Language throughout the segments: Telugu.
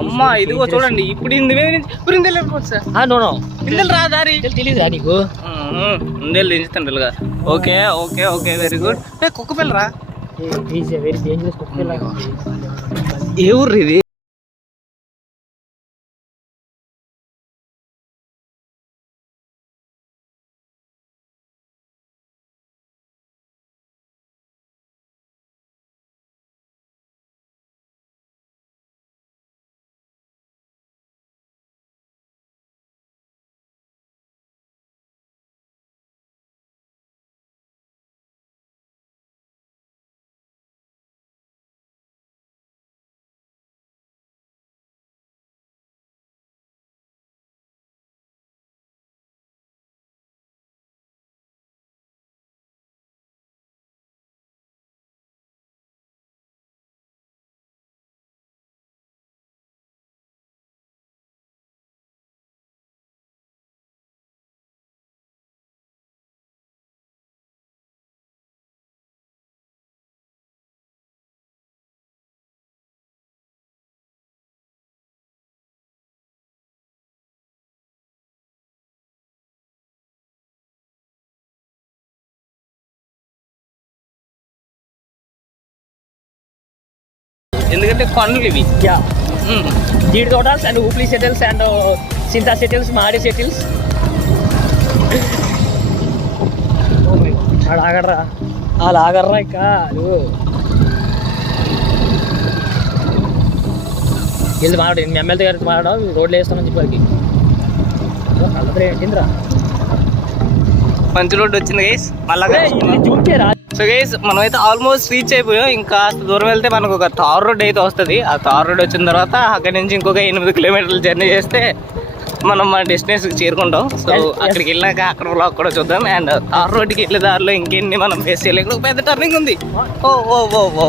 అమ్మా ఇదిగో చూడండి ఇప్పుడు ఇందు మీద నుంచి ఇందెల్ ఇందెల్ రా దారి తెలీదా నీకు? ఇందెల్ దించుతుండలుగా. Okay okay okay very good. కుక్క పిల్లరా వెరీ డేంజరస్ కుక్క పిల్ల. ఏ ఊరు ఇది? ఎందుకంటే కొండలు ఇవి. జీడి తోటల్స్ అండ్ ఊప్లీ సెటిల్స్ అండ్ సింతా సెటిల్స్, మాడి సెటిల్స్. ఆగర్రా వాళ్ళు ఆగర్రా ఇంకా వెళ్ళి మాట్లాడు. మీ ఎమ్మెల్యే గారికి మాట్లాడడం రోడ్లు వేస్తామని చెప్పి వాళ్ళకి ఏంటిందిరా మంచి రోడ్డు వచ్చింది గైస్. మళ్ళా సో గైస్ మనమైతే ఆల్మోస్ట్ రీచ్ అయిపోయాం. ఇంకా దూరం వెళ్తే మనకు ఒక తార్ రోడ్ అయితే వస్తుంది. ఆ తార్ రోడ్ వచ్చిన తర్వాత అక్కడి నుంచి ఇంకొక 8 కిలోమీటర్లు జర్నీ చేస్తే మనం మన డెస్టినేషన్కి చేరుకుంటాం. సో అక్కడికి వెళ్ళాక అక్కడ బ్లాగ్ కూడా చూద్దాం. అండ్ తార్ రోడ్కి వెళ్ళే దారిలో ఇంకెన్ని మనం ఫేస్ చేయలేక పెద్ద టర్నింగ్ ఉంది. ఓ ఓ ఓ ఓ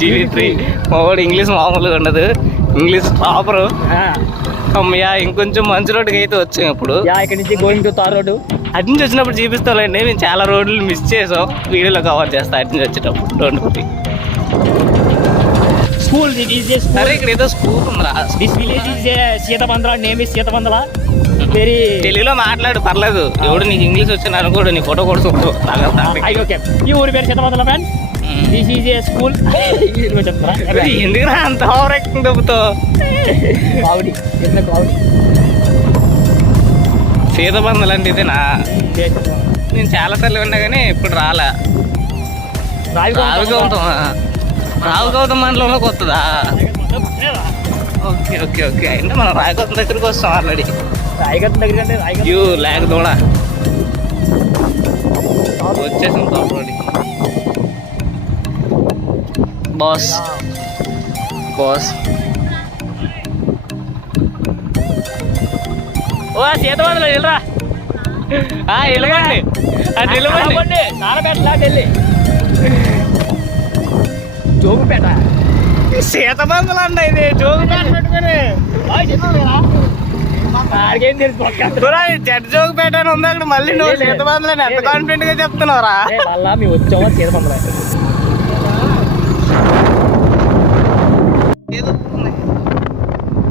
జీవి ట్రీ. మావాడు ఇంగ్లీష్ మామూలుగా ఉండదు, ఇంగ్లీష్ ప్రాపరు. అమ్మయ్యా ఇంకొంచెం మంచి రోడ్డుకి అయితే వచ్చాం ఇప్పుడు. ఇక్కడ నుంచి గోయింగ్ టు తార్ రోడ్డు. అటు నుంచి వచ్చినప్పుడు చూపిస్తామండి. మేము చాలా రోడ్లు మిస్ చేసాం, వీడియోలో కవర్ చేస్తాం. అటు నుంచి వచ్చేటప్పుడు రోడ్డు స్కూల్. అరే ఇక్కడ ఏదో స్కూల్ ఉందా? This village is Sitabandra. Name is Sitabandra. Very తెలుగులో మాట్లాడు పర్లేదు. ఎవడు నీకు ఇంగ్లీష్ వచ్చిన అనుకోడు, నీ ఫోటో కూడా చూపు. ఓకే ఈ ఊరి పేరు Sitabandra man. This is a school. ఎందుకు అంత ఓవర్ యాక్టింగ్ దొబ్బుతావు? బావుడి ఎంత బావుడి. సీతబంధలు అంటే ఇదేనా? నేను చాలా సార్లు విన్నా కానీ ఇప్పుడు రాలా. రావుగౌతమ్ మండలంలోకి వస్తుందా? Okay okay okay. అంటే మనం రాయగౌతమ్ దగ్గరికి వస్తాం ఆల్రెడీ. రాయగౌతమ్ దగ్గర అంటే యూ లేక దూడ వచ్చేసాం తోటలోకి. బాస్ బాస్ ఓ సీతబంధలో వెళ్ళరా. వెళ్ళగండి అది నిలబండి. నారపేటలా ఢిల్లీ జోగుపేట. సీతబంధలు అండి ఇది. జోగుపేట పెట్టుకుని జడ్ జోగుపేట అని ఉంది అక్కడ. మళ్ళీ నువ్వు సీతబంధలు అని ఎంత కాన్ఫిడెంట్ గా చెప్తున్నావురా? మళ్ళా మేము వచ్చామా సీతబంధలు.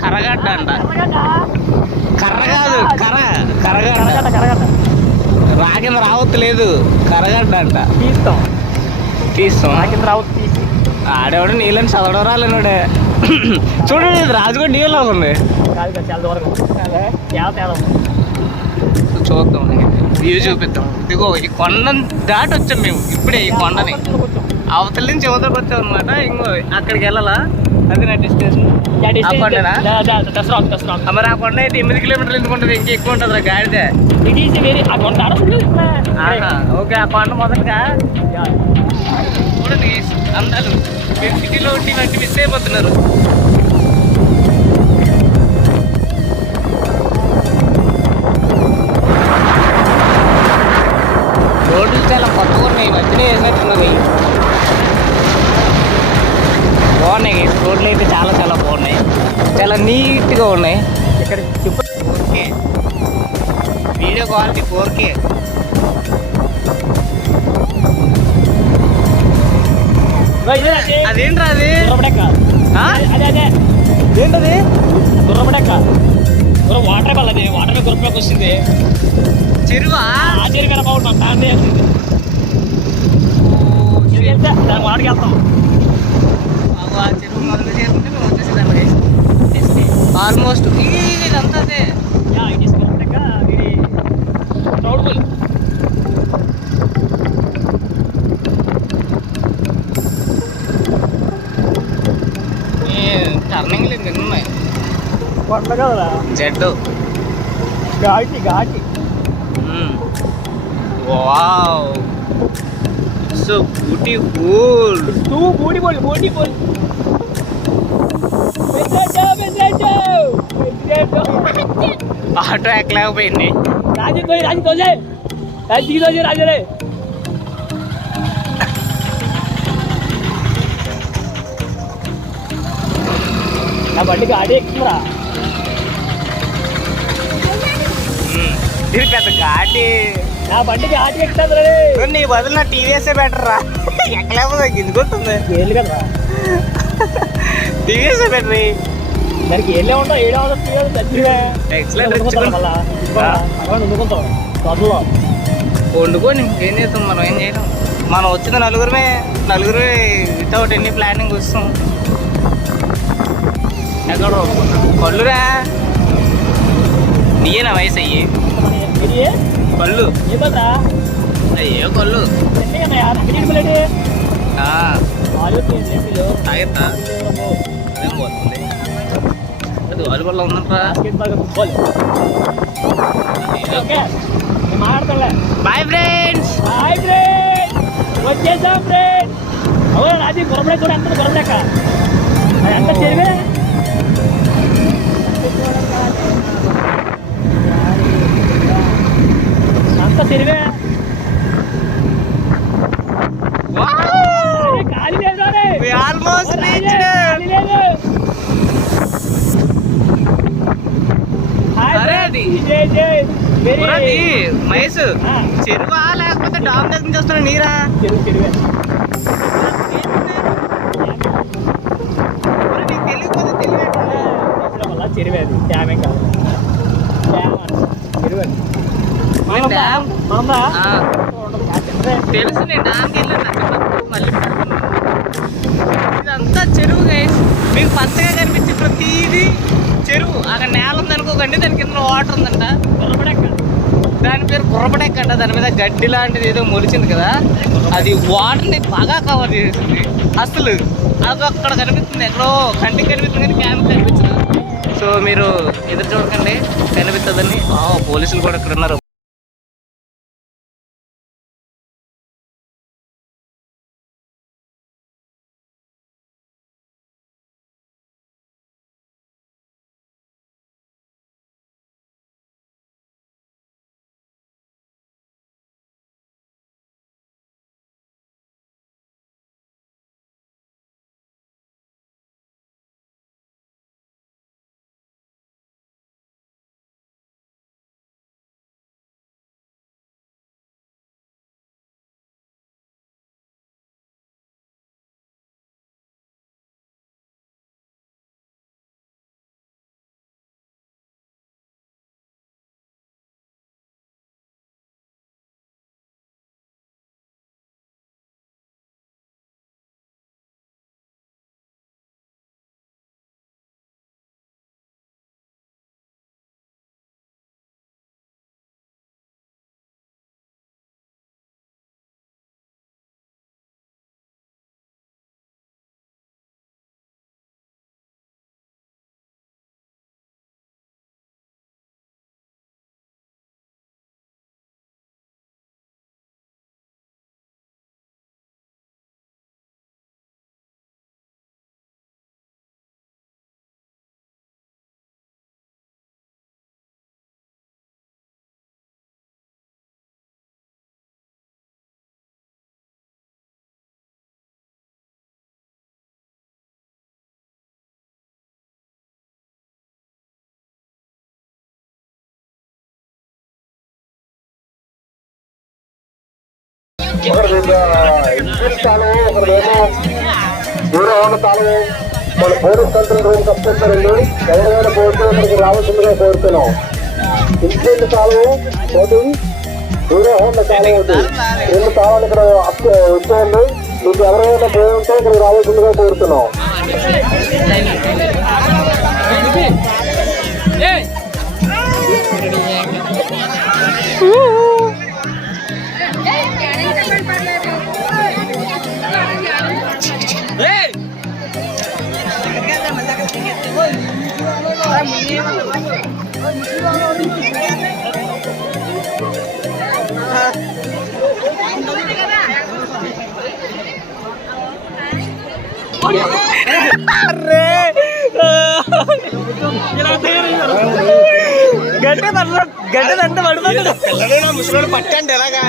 కరగడ్డ అంట. కర్ర కాదు కరగడ్డ. రాకింద రావద్దు లేదు, కరగడ్డ అంట. తీస్తాం రాకింద రావద్దు తీసి. ఆడేవాడు నీళ్ళని చదవడం రాలేనాడే. చూడండి ఇది రాజుగూడ నీళ్ళలో ఉంది. చూద్దాం, వ్యూ చూపిద్దాం. ఇదిగో ఈ కొండని దాటి వచ్చాం మేము ఇప్పుడే. ఈ కొండని అవతల నుంచి యువతలకు వచ్చాం అనమాట. ఇంకో అక్కడికి వెళ్ళాలా? అది నా డెస్టినేషన్. మరి ఆ కొండ అయితే 8 కిలోమీటర్లు ఎందుకు ఉంటుంది? ఇంకా ఎక్కువ ఉంటుంది గాడిదే. ఓకే ఆ కొండ మొదలుగా చూడండి అందాలు. మీరు సిటీలో ఉండి ఇవన్నీ మిస్ అయిపోతున్నారు. రోడ్లు చాలా కొత్తగా ఉన్నాయి, మధ్యలో వేసినట్టున్నది. బాగున్నాయి రోడ్లు అయితే, చాలా చాలా బాగున్నాయి, చాలా నీట్గా ఉన్నాయి. ఇక్కడ 4K వీడియో క్వాలిటీ 4K. అదేంట్రా అది? గుర్రపడెక్క. ఆ? అదే అదే ఏంటది? గుర్రపడెక్క. వాటర్ వల్ల అది వాటర్ మీద గుర్రపడెక్క వచ్చింది. చెరువా? ఆ చెరువు మీద బాగుంటాం దాన్ని దాని వాడికి వెళ్తాం. ఆ చెరువు మొదలు చేరుకుంటే మేము వచ్చేసేదాన్ని. ఆల్మోస్ట్ ఇదంతా అదే. గుర్రపడెక్క ఇది క్రౌడ్ ఫుల్. టర్నింగ్లు ఇంకెన్ని ఉన్నాయి? కొండ కదరా జెడ్. ఘాటి ఘాటి. Wow, so beautiful. Too beautiful beautiful. Auto ఎక్కలేకపోయింది. రాజు తోజే రాజు తోజే రాజు దిగి తోజే రాజులే. నా బండికి ఆడే ఎక్కువరా. ఇది పెద్ద ఘాటి. నా బండికి ఆడి ఎక్కుతుంది. నీ బదులు నా టీవీఎస్ఏ బెటర్ రా. ఎక్కలేకపోతే గింజుకొస్తుంది. ఏళ్ళు కదరా టీవీఎస్ఏ బెటర్. దానికి ఏళ్ళే ఉంటావు ఏడే ఉంటుంది. వండుకుంటాం తొందరలో వండుకొని ఏం చేస్తాం? మనం ఏం చేయలేం. మనం వచ్చిన నలుగురు వితౌట్ ఎనీ ప్లానింగ్ వస్తాం. ఎక్కడో కళ్ళురా. నీయేనా వయసు అయ్యి కళ్ళు? ఏమన్నా అయ్యో కళ్ళు తాగెత్తా అదేం పోతుంది. అది వాలీబాల్ ఉందంటా. మాట్లాడలే. Boyfriends. వచ్చేసాం ఫ్రెండ్స్. అవును రాజీ గురబడే కూడా ఎంత గురబడక ఎంత చెరివే. అంత చెరివే. గాలి లేదు We almost reached. అరే అది మహేష్ చెరువా లేకపోతే డామ్ దగ్గర నుంచి వస్తున్నా నీరా? చెరువే. తెలియకపోతే తెలియదు. చెరువే అది డ్యామే కాదు. చెరువే తెలుసు. నేను డామ్కి వెళ్ళాను మళ్ళీ. ఇదంతా చెరువు గైస్. మీకు పచ్చగా కనిపించే ప్రతిదీ చెరువు. అక్కడ నేల ఉందనుకోకండి, దాని కింద వాటర్ ఉందంట. దాని పేరు గుర్రపడెక్క అంట. దాని మీద గడ్డి లాంటిది ఏదో మొలిచింది కదా, అది వాటర్ని బాగా కవర్ చేసింది. అసలు అది అక్కడ కనిపిస్తుంది, ఎక్కడో కంటికి కనిపిస్తుంది కానీ క్యామ్ కనిపించదు. సో మీరు ఎదురు చూడకండి, కనిపిస్తుందని. పోలీసులు కూడా ఇక్కడ ఉన్నారు. ఇంగ్లీష్ కాలువ, ఒకరిదేమో దూరం కాలువ. మన పోలీస్ కంట్రోల్ రూమ్ కప్పించారండి. ఎవరైనా పోతే ఇక్కడికి రావాల్సిందిగా కోరుతున్నాం. ఇంగ్లీష్ కాలువ ఒకటి, దూరం కాలువ ఒకటి, 2 కాలాలు ఇక్కడ వచ్చేయండి. మీకు ఎవరైనా పోతే ఇక్కడికి రావాల్సిందిగా కోరుతున్నాం. గడ్డంతా పడిపోతుంది. పిల్లలు ముసలి పట్టండి ఎలాగా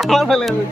సమాధానం లేదు.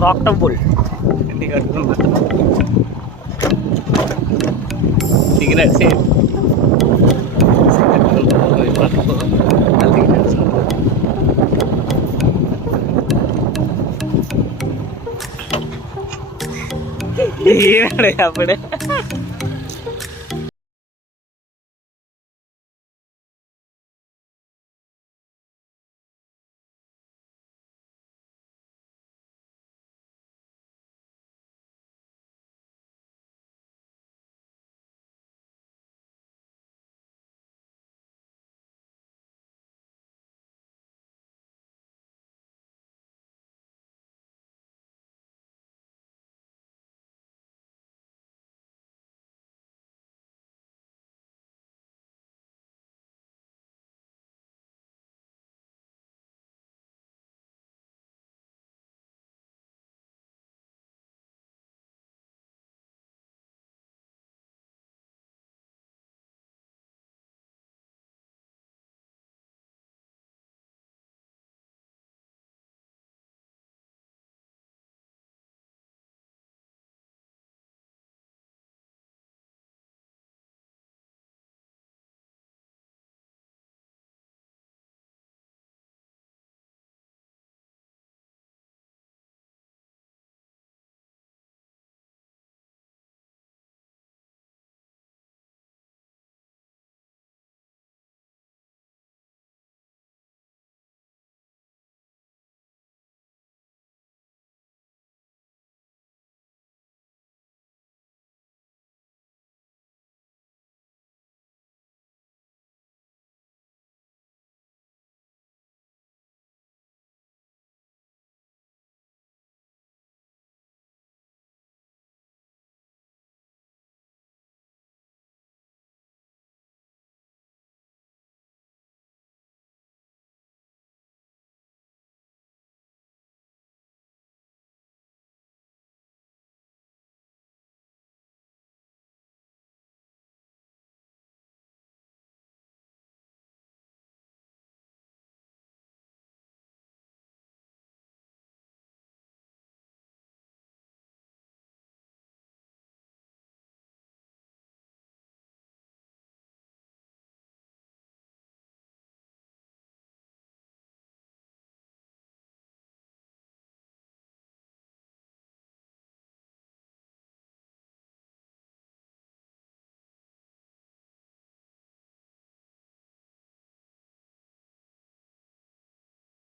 ప్రాక్టబుల్ సిగ్నల్ సేమ్ అప్పుడే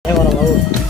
ఏమన్నా బాబు